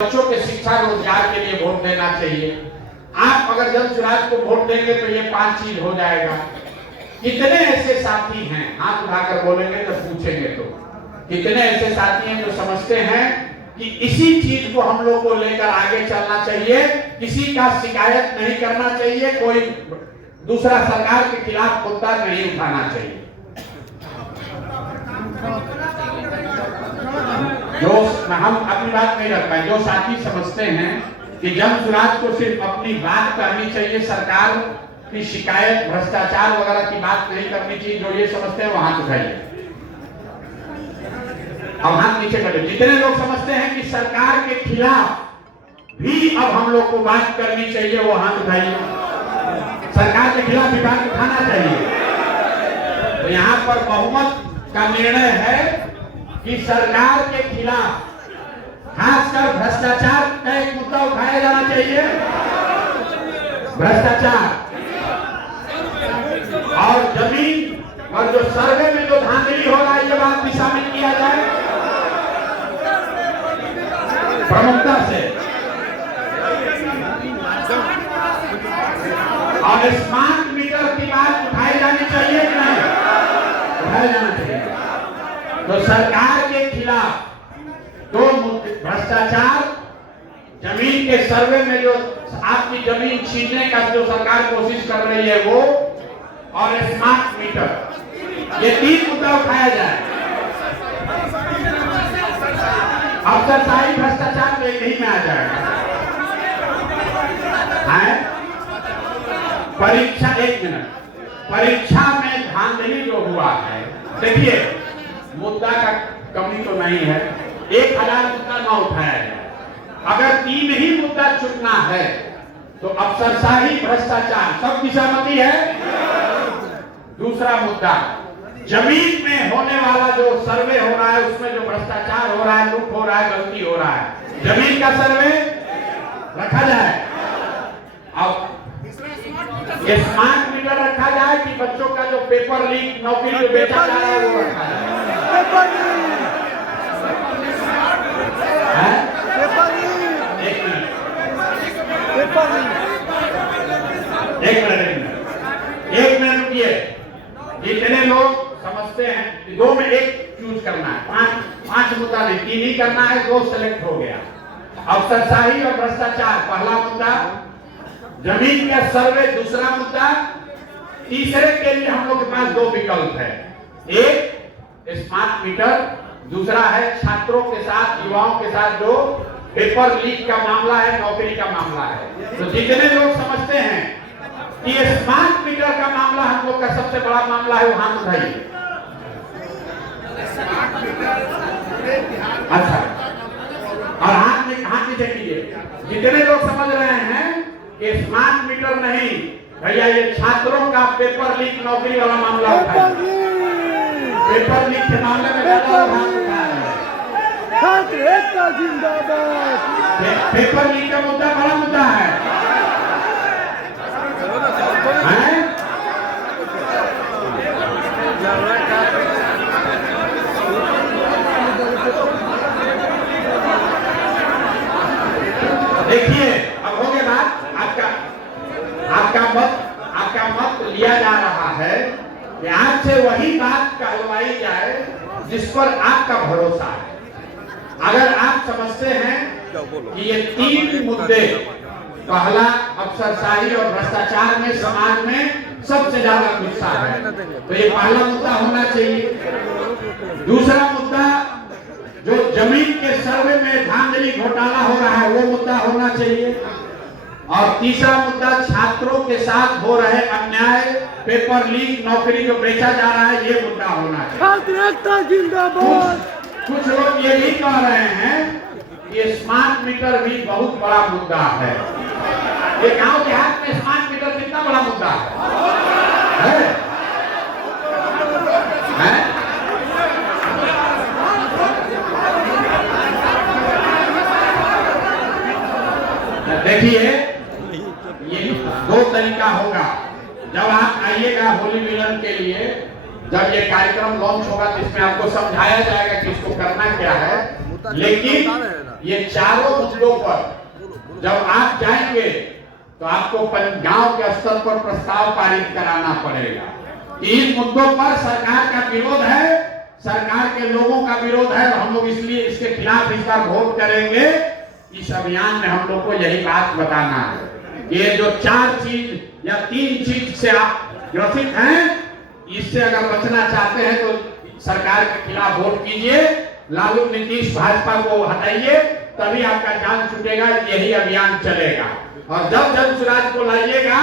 बच्चों के शिक्षा रोजगार के लिए वोट देना चाहिए। आप अगर जन सुराज को वोट देंगे तो ये 5 चीज हो जाएगा। कितने ऐसे साथी हैं, हाथ उठाकर बोलेंगे तो पूछेंगे तो कितने ऐसे साथी हैं जो समझते हैं कि इसी चीज को हम लोग को लेकर आगे चलना चाहिए, किसी का शिकायत नहीं करना चाहिए, कोई दूसरा सरकार के खिलाफ मुद्दा नहीं उठाना चाहिए। जो हम अपनी बात नहीं रख पाए, जो साथी समझते हैं कि जन सुराज को सिर्फ अपनी बात करनी चाहिए, सरकार की शिकायत भ्रष्टाचार वगैरह की बात नहीं करनी चाहिए, जो ये समझते हैं वो हाथ उठाइए। अब हाथ नीचे करें। जितने लोग समझते हैं कि सरकार के खिलाफ भी अब हम लोग को बात करनी चाहिए वो हाथ उठाइए। सरकार के खिलाफ भी बात उठाना चाहिए। तो यहाँ पर बहुमत का निर्णय है कि सरकार के खिलाफ खासकर भ्रष्टाचार का एक मुद्दा उठाया जाना चाहिए। भ्रष्टाचार और जमीन और जो सर्वे में जो धांधली हो रहा है ये बात भी शामिल किया जाए प्रमुखता से। और स्मार्ट मीटर की बात उठाई जानी चाहिए कि नहीं? उठाया जाना चाहिए। तो सरकार के खिलाफ दो मुद्दे, भ्रष्टाचार, जमीन के सर्वे में जो आपकी जमीन छीनने का जो सरकार कोशिश कर रही है वो, और स्मार्ट मीटर, ये 3 मुद्दा उठाया जाए। अफसरशाही भ्रष्टाचार तो एक ही में आ जाएगा। परीक्षा, 1 मिनट, परीक्षा में धांधली जो हुआ है, देखिए मुद्दा का कमी तो नहीं है, 1000 मुद्दा न उठाया जाए। अगर 3 ही मुद्दा चुनना है तो अफसरशाही भ्रष्टाचार सबकी सहमति है। दूसरा मुद्दा, जमीन में होने वाला जो सर्वे हो रहा है उसमें जो भ्रष्टाचार हो रहा है, लूट हो रहा है, गलती हो रहा है, जमीन का सर्वे रखा जाए। अब स्मार्ट मीटर रखा जाए कि बच्चों का जो पेपर लीक नौकरी जो बेचा जा रहा है वो रखा जाए। एक मिनट रुकिए। जितने लोग समझते हैं 2 में 1 चूज करना है, 5 मुद्दा नहीं, 3 ही करना है, 2 सेलेक्ट हो गया। अफसरशाही और भ्रष्टाचार पहला मुद्दा, जमीन का सर्वे दूसरा मुद्दा, तीसरे के लिए हम लोग के पास 2 विकल्प है। एक स्मार्ट मीटर, दूसरा है छात्रों के साथ, युवाओं के साथ जो पेपर लीक का मामला है, नौकरी का मामला है। तो जितने लोग समझते हैं कि ये स्मार्ट मीटर का मामला हम लोग का सबसे बड़ा मामला है, वो हाथ उठाइए। अच्छा, और हाथ नीचे कीजिए। जितने लोग समझ रहे हैं कि स्मार्ट मीटर नहीं भैया, ये छात्रों का पेपर लीक नौकरी वाला मामला उठाइए। पेपर लीक के मामले में ज्यादा हाथ उठाया है। छात्र एकता जिंदाबाद। पेपर लीक का मुद्दा बड़ा मुद्दा है। देखिए अब हो गया बात। आपका मत लिया जा रहा है कि आज से वही बात कहलवाई जाए जिस पर आपका भरोसा है। अगर आप समझते हैं कि ये 3 मुद्दे, पहला अफसरशाही और भ्रष्टाचार में समाज में सबसे ज्यादा गुस्सा है, तो ये पहला मुद्दा होना चाहिए। दूसरा मुद्दा, जो जमीन के सर्वे में धांधली घोटाला हो रहा है वो मुद्दा होना चाहिए। और तीसरा मुद्दा, छात्रों के साथ हो रहे अन्याय, पेपर लीक, नौकरी जो बेचा जा रहा है, ये मुद्दा होना चाहिए। छात्र एकता जिंदाबाद। कुछ लोग ये भी कह रहे हैं कि स्मार्ट मीटर भी बहुत बड़ा मुद्दा है। ये गांव देहात में स्मार्ट मीटर कितना बड़ा मुद्दा है? देखिए ये 2 तरीका होगा। जब आप आइएगा होली मिलन के लिए, जब ये कार्यक्रम लॉन्च होगा तो इसमें आपको समझाया जाएगा कि इसको करना क्या है। लेकिन ये चारों मुद्दों पर जब आप जाएंगे तो आपको गांव के स्तर पर प्रस्ताव पारित कराना पड़ेगा कि इन मुद्दों पर सरकार का विरोध है, सरकार के लोगों का विरोध है, और हम लोग इसलिए इसके खिलाफ इस बार वोट करेंगे। इस अभियान में हम लोग को यही बात बताना है। ये जो 4 चीज या 3 चीज से आप ग्रसित हैं, इससे अगर बचना चाहते हैं तो सरकार के खिलाफ वोट कीजिए, लालू नीतीश भाजपा को हटाइए, तभी आपका जान छूटेगा। यही अभियान चलेगा और जब जन सुराज को लाइएगा